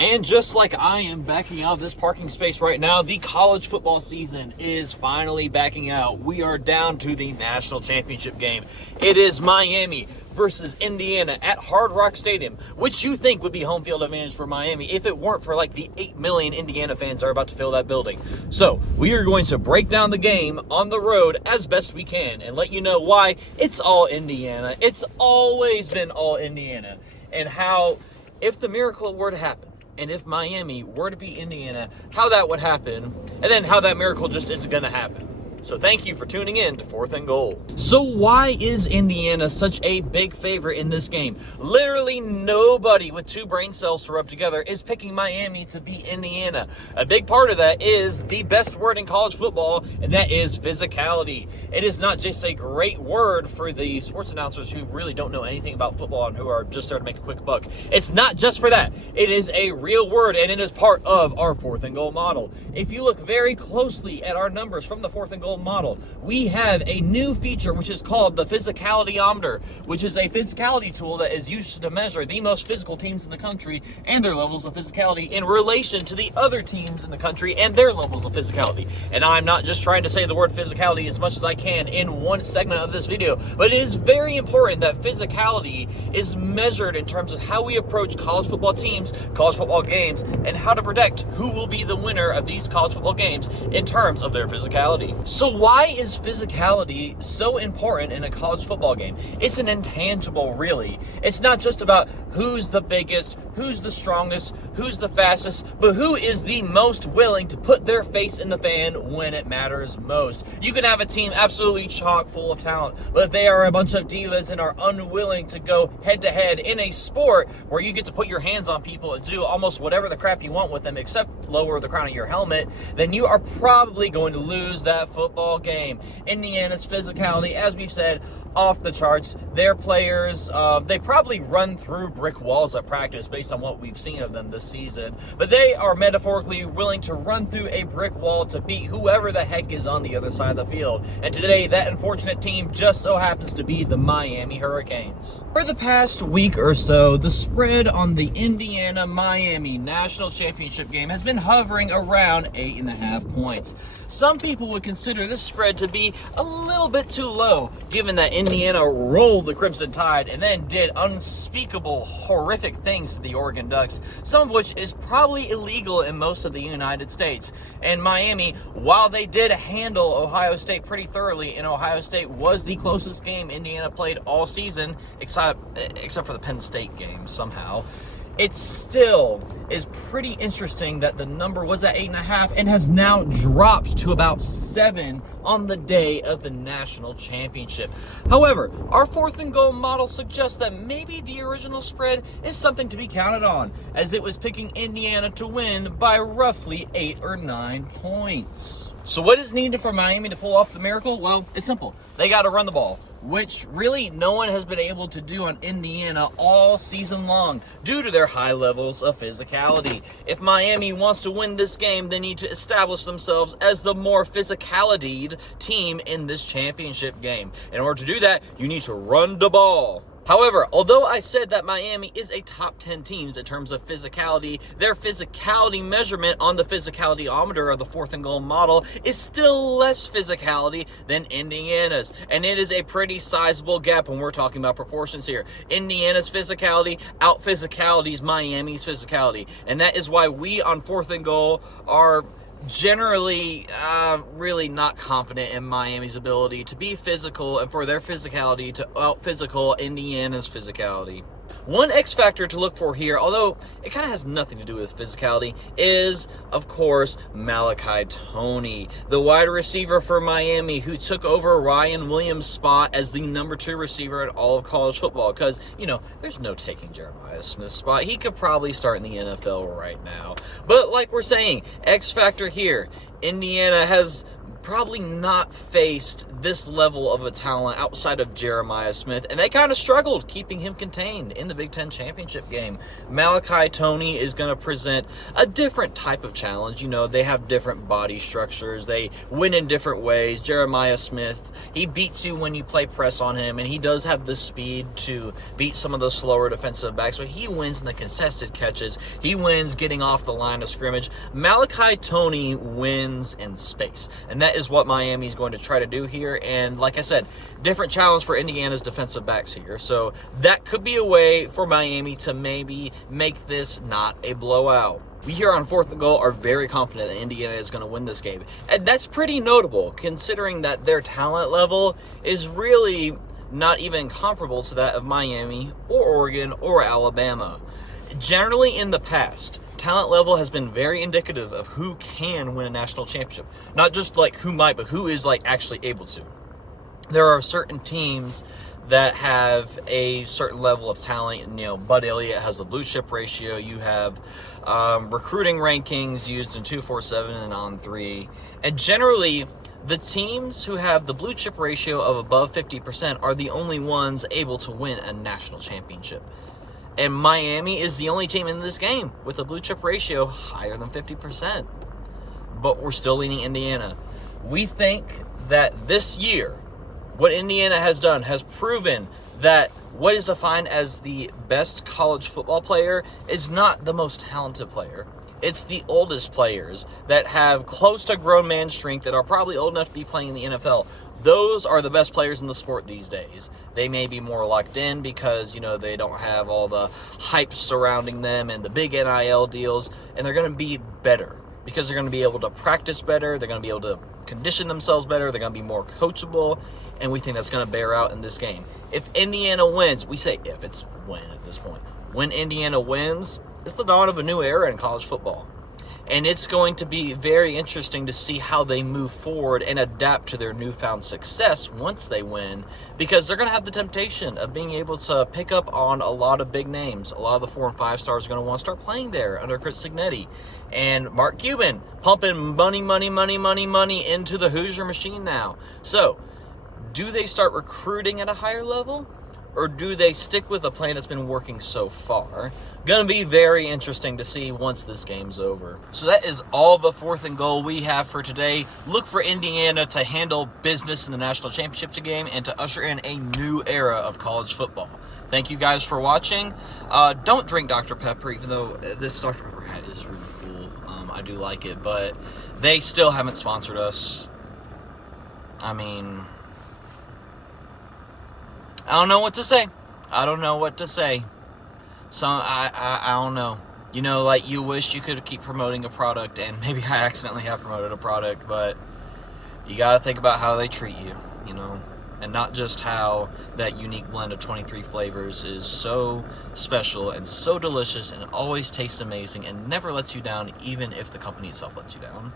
And just like I am backing out of this parking space right now, the college football season is finally backing out. We are down to the national championship game. It is Miami versus Indiana at Hard Rock Stadium, which you think would be home field advantage for Miami if it weren't for like the 8 million Indiana fans that are about to fill that building. So we are going to break down the game on the road as best we can and let you know why it's all Indiana. It's always been all Indiana, and how if the miracle were to happen, and if Miami were to beat Indiana, how that would happen, and then how that miracle just isn't going to happen. So thank you for tuning in to 4th and Goal. So why is Indiana such a big favorite in this game? Literally nobody with 2 brain cells to rub together is picking Miami to beat Indiana. A big part of that is the best word in college football, and that is physicality. It is not just a great word for the sports announcers who really don't know anything about football and who are just there to make a quick buck. It's not just for that. It is a real word, and it is part of our 4th and Goal model. If you look very closely at our numbers from the 4th and Goal model, we have a new feature which is called the Physicalityometer, which is a physicality tool that is used to measure the most physical teams in the country and their levels of physicality in relation to the other teams in the country and their levels of physicality. And I'm not just trying to say the word physicality as much as I can in one segment of this video, but it is very important that physicality is measured in terms of how we approach college football teams, college football games, and how to predict who will be the winner of these college football games in terms of their physicality. So why is physicality so important in a college football game? It's an intangible, really. It's not just about who's the biggest, who's the strongest, who's the fastest, but who is the most willing to put their face in the fan when it matters most. You can have a team absolutely chock full of talent, but if they are a bunch of divas and are unwilling to go head-to-head in a sport where you get to put your hands on people and do almost whatever the crap you want with them except lower the crown of your helmet, then you are probably going to lose that football game. Indiana's physicality, as we've said, off the charts. Their players, they probably run through brick walls at practice based on what we've seen of them this season, but they are metaphorically willing to run through a brick wall to beat whoever the heck is on the other side of the field. And today, that unfortunate team just so happens to be the Miami Hurricanes. For the past week or so, the spread on the Indiana-Miami National Championship game has been hovering around 8.5 points. Some people would consider this spread to be a little bit too low, given that Indiana rolled the Crimson Tide and then did unspeakable, horrific things to the Oregon Ducks, some of which is probably illegal in most of the United States. And Miami, while they did handle Ohio State pretty thoroughly, and Ohio State was the closest game Indiana played all season, except for the Penn State game somehow, it still is pretty interesting that the number was at 8.5 and has now dropped to about 7 on the day of the national championship. However, our 4th and Goal model suggests that maybe the original spread is something to be counted on, as it was picking Indiana to win by roughly 8 or 9 points. So what is needed for Miami to pull off the miracle? Well, it's simple. They got to run the ball, which really no one has been able to do on Indiana all season long due to their high levels of physicality. If Miami wants to win this game, they need to establish themselves as the more physicalitied team in this championship game. In order to do that, you need to run the ball. However, although I said that Miami is a top 10 teams in terms of physicality, their physicality measurement on the Physicalityometer of the 4th and Goal model is still less physicality than Indiana's. And it is a pretty sizable gap when we're talking about proportions here. Indiana's physicality out-physicalities Miami's physicality. And that is why we on 4th and Goal are generally really not confident in Miami's ability to be physical and for their physicality to out-physical Indiana's physicality. One X factor to look for here, although it kind of has nothing to do with physicality, is, of course, Malachi Toney, the wide receiver for Miami who took over Ryan Williams' spot as the number 2 receiver in all of college football. Because, you know, there's no taking Jeremiah Smith's spot. He could probably start in the NFL right now. But like we're saying, X factor here, Indiana has probably not faced this level of a talent outside of Jeremiah Smith, and they kind of struggled keeping him contained in the Big Ten championship game. Malachi Toney is going to present a different type of challenge. You know, they have different body structures. They win in different ways. Jeremiah Smith, he beats you when you play press on him, and he does have the speed to beat some of the slower defensive backs, but he wins in the contested catches. He wins getting off the line of scrimmage. Malachi Toney wins in space, and that is what Miami is going to try to do here. And like I said, different challenge for Indiana's defensive backs here. So that could be a way for Miami to maybe make this not a blowout. We here on 4th and Goal are very confident that Indiana is going to win this game. And that's pretty notable considering that their talent level is really not even comparable to that of Miami or Oregon or Alabama. Generally in the past, talent level has been very indicative of who can win a national championship. Not just like who might, but who is like actually able to. There are certain teams that have a certain level of talent. You know, Bud Elliott has a blue chip ratio. You have recruiting rankings used in 247 and on 3. And generally, the teams who have the blue chip ratio of above 50% are the only ones able to win a national championship. And Miami is the only team in this game with a blue chip ratio higher than 50%. But we're still leaning Indiana. We think that this year, what Indiana has done has proven that what is defined as the best college football player is not the most talented player. It's the oldest players that have close to grown man strength that are probably old enough to be playing in the NFL. Those are the best players in the sport these days. They may be more locked in because, you know, they don't have all the hype surrounding them and the big NIL deals, and they're going to be better because they're going to be able to practice better. They're going to be able to condition themselves better. They're going to be more coachable, and we think that's going to bear out in this game. If Indiana wins, we say if, it's when at this point. When Indiana wins, it's the dawn of a new era in college football. And it's going to be very interesting to see how they move forward and adapt to their newfound success once they win, because they're going to have the temptation of being able to pick up on a lot of big names. A lot of the 4 and 5 stars are going to want to start playing there under Chris Signetti. And Mark Cuban pumping money into the Hoosier machine now. So, do they start recruiting at a higher level? Or do they stick with a plan that's been working so far? Going to be very interesting to see once this game's over. So that is all the 4th and Goal we have for today. Look for Indiana to handle business in the national championship game and to usher in a new era of college football. Thank you guys for watching. Don't drink Dr. Pepper, even though this Dr. Pepper hat is really cool. I do like it, but they still haven't sponsored us. I mean, I don't know what to say. So I don't know. You know, like, you wish you could keep promoting a product, and maybe I accidentally have promoted a product, but you got to think about how they treat you, you know, and not just how that unique blend of 23 flavors is so special and so delicious and always tastes amazing and never lets you down, even if the company itself lets you down.